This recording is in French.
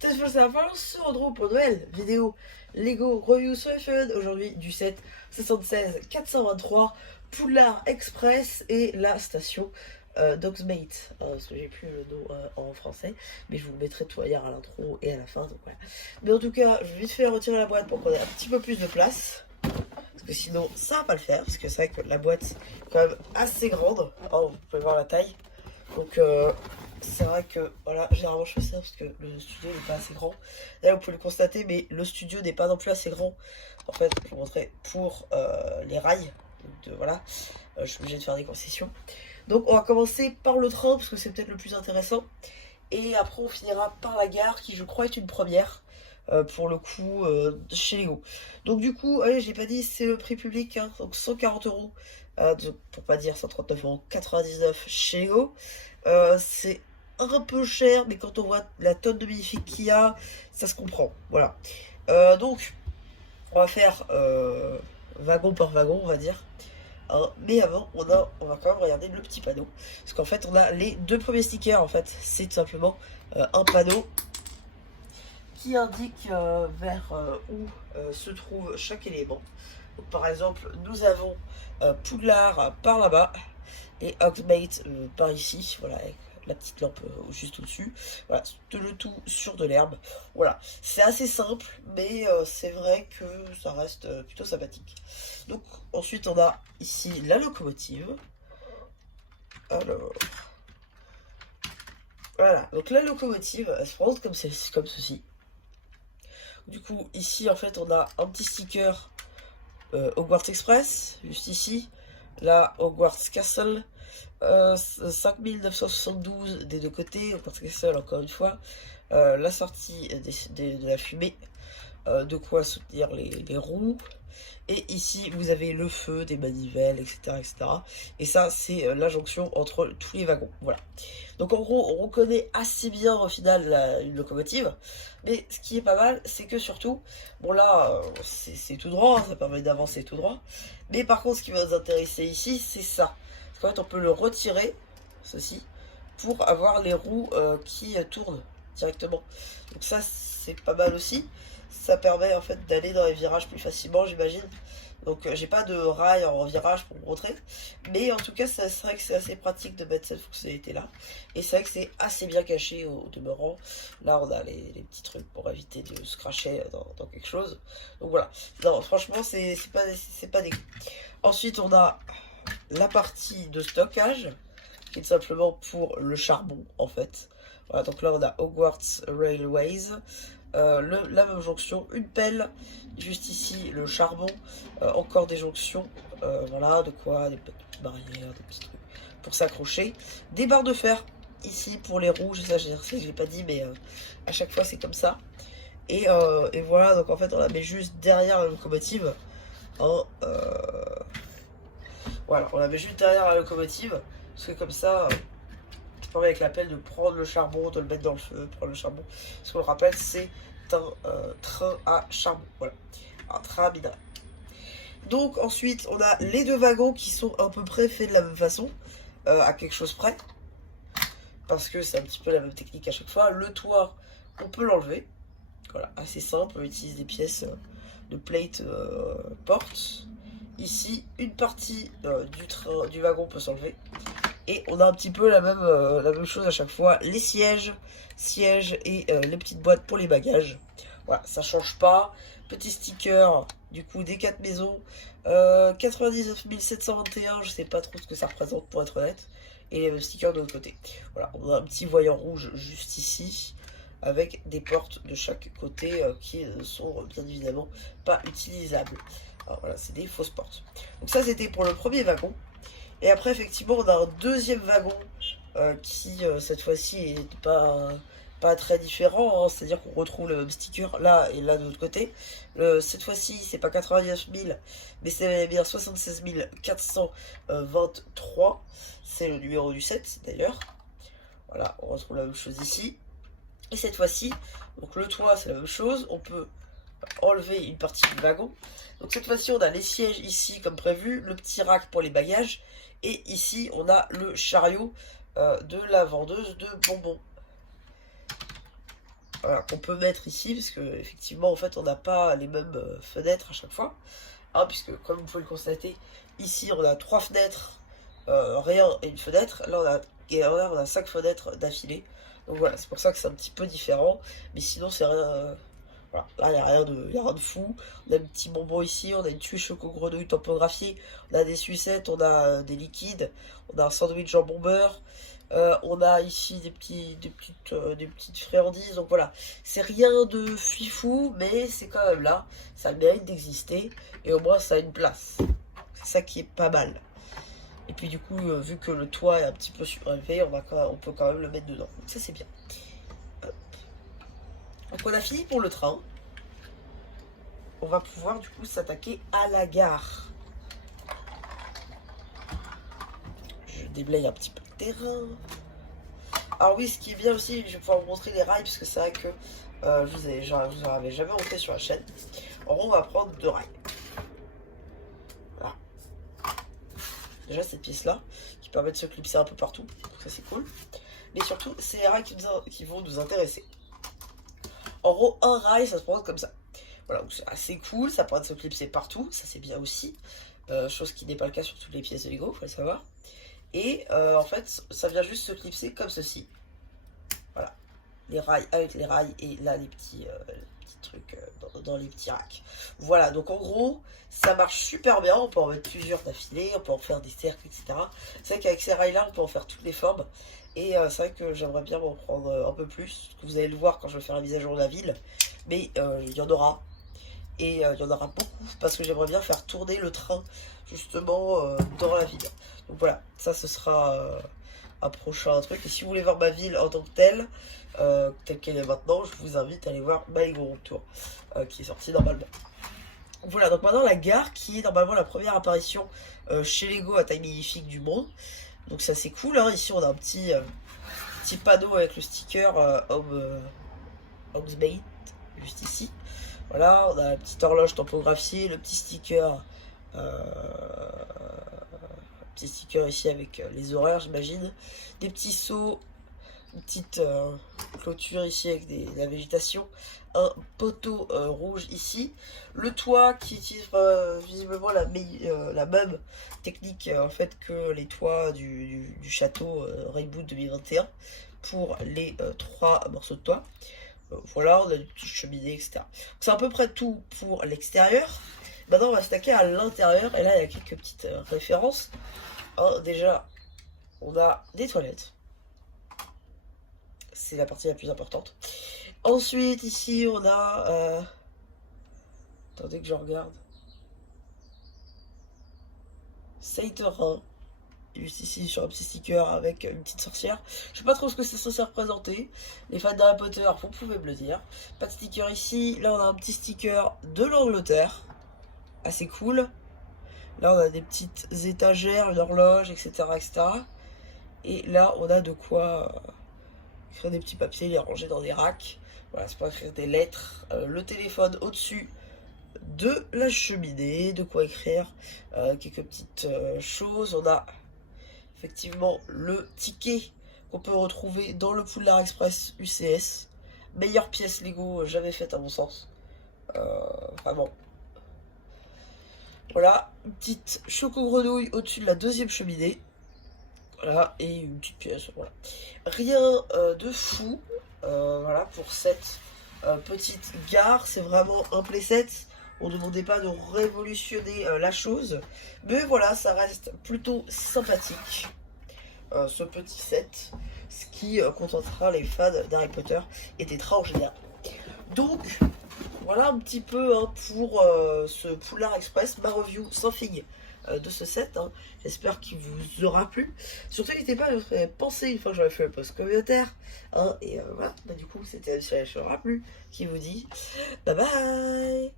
C'est pour ça, on se retrouve pour Noël, vidéo Lego Reusufun, aujourd'hui du 7 76 423, Poulard Express et la station Dogsmate, parce que j'ai plus le nom en français, mais je vous le mettrai tout ailleurs à l'intro et à la fin, donc voilà. Mais en tout cas, je vais vite fait retirer la boîte pour qu'on ait un petit peu plus de place, parce que sinon ça va pas le faire, parce que c'est vrai que la boîte est quand même assez grande, oh, vous pouvez voir la taille, donc c'est vrai que voilà, généralement je fais ça parce que le studio n'est pas assez grand. Là vous pouvez le constater, mais le studio n'est pas non plus assez grand. En fait, je vous montrer pour les rails. Donc, voilà, je suis obligée de faire des concessions. Donc on va commencer par le train parce que c'est peut-être le plus intéressant. Et après on finira par la gare qui je crois est une première. Pour le coup chez Lego. Donc du coup, allez, j'ai pas dit, c'est le prix public, hein, donc 140 euros, pour pas dire 139 euros 99 chez Lego. C'est un peu cher, mais quand on voit la tonne de magnifiques qu'il y a, ça se comprend. Voilà. Donc, on va faire wagon par wagon, on va dire. Hein, mais avant, on va quand même regarder le petit panneau. Parce qu'en fait, on a les deux premiers stickers. En fait, c'est tout simplement un panneau qui indique vers où se trouve chaque élément. Donc, par exemple, nous avons Poudlard par là-bas et Hogsmeade par ici, voilà, avec la petite lampe juste au-dessus. Voilà, le tout sur de l'herbe. Voilà, c'est assez simple, mais c'est vrai que ça reste plutôt sympathique. Donc, ensuite, on a ici la locomotive. Alors, voilà, donc la locomotive, elle se présente comme ceci. Du coup, ici, en fait, on a un petit sticker Hogwarts Express, juste ici. Là, Hogwarts Castle. 5972 des deux côtés, Hogwarts Castle encore une fois. La sortie de la fumée. De quoi soutenir les roues. Et ici, vous avez le feu, des manivelles, etc. etc. Et ça, c'est la jonction entre tous les wagons. Voilà. Donc en gros, on reconnaît assez bien au final une locomotive. Mais ce qui est pas mal, c'est que surtout, bon là, c'est tout droit, hein, ça permet d'avancer tout droit. Mais par contre, ce qui va nous intéresser ici, c'est ça. Parce qu'en fait, on peut le retirer, ceci, pour avoir les roues qui tournent directement. Donc ça, c'est pas mal aussi. Ça permet en fait d'aller dans les virages plus facilement, j'imagine. Donc j'ai pas de rail en virage pour vous montrer. Mais en tout cas, c'est vrai que c'est assez pratique de mettre cette fonctionnalité là. Et c'est vrai que c'est assez bien caché au demeurant. Là, on a les petits trucs pour éviter de se cracher dans quelque chose. Donc voilà. Non, franchement, c'est pas dégueu. Ensuite, on a la partie de stockage, qui est simplement pour le charbon, en fait. Voilà, donc là, on a Hogwarts Railways. La même jonction, une pelle, juste ici le charbon, encore des jonctions, voilà, de quoi, des petites barrières, des petits trucs pour s'accrocher, des barres de fer ici pour les roues, ça je l'ai pas dit, mais à chaque fois c'est comme ça, et voilà, donc en fait on la met juste derrière la locomotive, hein, voilà, on la met juste derrière la locomotive, parce que comme ça, ça permet avec la pelle de prendre le charbon, de le mettre dans le feu, prendre le charbon, parce qu'on le rappelle, c'est un train à charbon, voilà, un train à minerai. Donc ensuite on a les deux wagons qui sont à peu près faits de la même façon, à quelque chose près, parce que c'est un petit peu la même technique à chaque fois. Le toit, on peut l'enlever, voilà, assez simple, on utilise des pièces de plate porte. Ici, une partie du wagon peut s'enlever. Et on a un petit peu la même chose à chaque fois. Les sièges et les petites boîtes pour les bagages. Voilà, ça change pas. Petit sticker, du coup, des 4 maisons. 99 721, je sais pas trop ce que ça représente pour être honnête. Et les mêmes stickers de l'autre côté. Voilà, on a un petit voyant rouge juste ici. Avec des portes de chaque côté qui ne sont bien évidemment pas utilisables. Alors voilà, c'est des fausses portes. Donc ça, c'était pour le premier wagon. Et après, effectivement, on a un deuxième wagon qui, cette fois-ci, est pas très différent. Hein. C'est-à-dire qu'on retrouve le même sticker là et là de l'autre côté. Cette fois-ci, c'est pas 89 000, mais c'est bien 76 423. C'est le numéro du 7, d'ailleurs. Voilà, on retrouve la même chose ici. Et cette fois-ci, donc le toit, c'est la même chose. On peut enlever une partie du wagon. Donc cette fois-ci, on a les sièges ici comme prévu, le petit rack pour les bagages. Et ici, on a le chariot de la vendeuse de bonbons. voilà, qu'on peut mettre ici, parce que effectivement en fait on n'a pas les mêmes fenêtres à chaque fois, hein, puisque comme vous pouvez le constater, ici on a 3 fenêtres, rien et une fenêtre, là on a 5 fenêtres d'affilée, donc voilà, c'est pour ça que c'est un petit peu différent, mais sinon c'est rien, voilà, là il n'y a rien de fou, on a un petit bonbon ici, on a une tuile choco-grenouille tampographiée, on a des sucettes, on a des liquides, on a un sandwich jambon beurre, on a ici des petites friandises, donc voilà, c'est rien de fifou, mais c'est quand même là, ça a le mérite d'exister, et au moins ça a une place, c'est ça qui est pas mal. Et puis du coup, vu que le toit est un petit peu surélevé, on peut quand même le mettre dedans, donc ça c'est bien. Hop. Donc on a fini pour le train, on va pouvoir du coup s'attaquer à la gare. Je déblaye un petit peu le terrain. Alors oui, ce qui est bien aussi, je vais pouvoir vous montrer les rails, parce que c'est vrai que je vous en avais jamais montré sur la chaîne. En gros, on va prendre 2 rails. Voilà. Déjà cette pièce-là, qui permet de se clipser un peu partout, donc ça c'est cool. Mais surtout, c'est les rails qui vont nous intéresser. En gros, un rail, ça se présente comme ça. Voilà, donc c'est assez cool, ça permet de se clipser partout, ça c'est bien aussi. Chose qui n'est pas le cas sur toutes les pièces de Lego, faut le savoir. Et en fait, ça vient juste se clipser comme ceci. Voilà, les rails avec les rails et là les petits trucs dans les petits racks. Voilà, donc en gros, ça marche super bien. On peut en mettre plusieurs d'affilée, on peut en faire des cercles, etc. C'est vrai qu'avec ces rails-là, on peut en faire toutes les formes. Et c'est vrai que j'aimerais bien m'en prendre un peu plus. Que vous allez le voir quand je vais faire la mise à jour de la ville. Mais il y en aura. Et il y en aura beaucoup parce que j'aimerais bien faire tourner le train justement dans la ville. Donc voilà, ça ce sera un prochain truc. Et si vous voulez voir ma ville en tant que telle qu'elle est maintenant, je vous invite à aller voir My Lego Room Tour qui est sorti normalement. Voilà, donc maintenant la gare qui est normalement la première apparition chez Lego à taille magnifique du monde. Donc ça c'est cool, hein. Ici on a un petit panneau avec le sticker Hogsmeade, juste ici. Voilà, on a la petite horloge tampographiée, le petit sticker ici avec les horaires, j'imagine. Des petits seaux, une petite clôture ici avec la végétation. Un poteau rouge ici. Le toit qui utilise visiblement la même technique en fait que les toits du château Rayboot 2021 pour les 3 morceaux de toit. Voilà, on a des petites cheminées, etc. C'est à peu près tout pour l'extérieur. Maintenant, on va s'attaquer à l'intérieur. Et là, il y a quelques petites références. Hein, déjà, on a des toilettes. C'est la partie la plus importante. Ensuite, ici, on a... Attendez que je regarde. Saiterin. Juste ici sur un petit sticker avec une petite sorcière. Je sais pas trop ce que c'est censé représenter. Les fans d'Harry Potter, vous pouvez me le dire. Pas de sticker ici. Là on a un petit sticker de l'Angleterre. Assez cool. Là on a des petites étagères, une horloge, etc. etc. Et là on a de quoi écrire des petits papiers, les ranger dans des racks. Voilà, c'est pour écrire des lettres. Le téléphone au-dessus de la cheminée. De quoi écrire quelques petites choses. On a... effectivement le ticket qu'on peut retrouver dans le Poudlard Express UCS. Meilleure pièce Lego jamais faite à mon sens. Vraiment. Voilà, une petite choco-grenouille au-dessus de la deuxième cheminée. Voilà, et une petite pièce, voilà. Rien de fou, voilà, pour cette petite gare. C'est vraiment un playset. On ne demandait pas de révolutionner la chose. Mais voilà, ça reste plutôt sympathique. Ce petit set. Ce qui contentera les fans d'Harry Potter et des trains en général. Donc, voilà un petit peu hein, pour ce Poudlard Express. Ma review sans figue de ce set. Hein. J'espère qu'il vous aura plu. Surtout, n'hésitez pas à vous penser une fois que j'aurai fait le post communautaire. Hein, et voilà, bah, du coup, c'était si ça aura plu qui vous dit bye bye.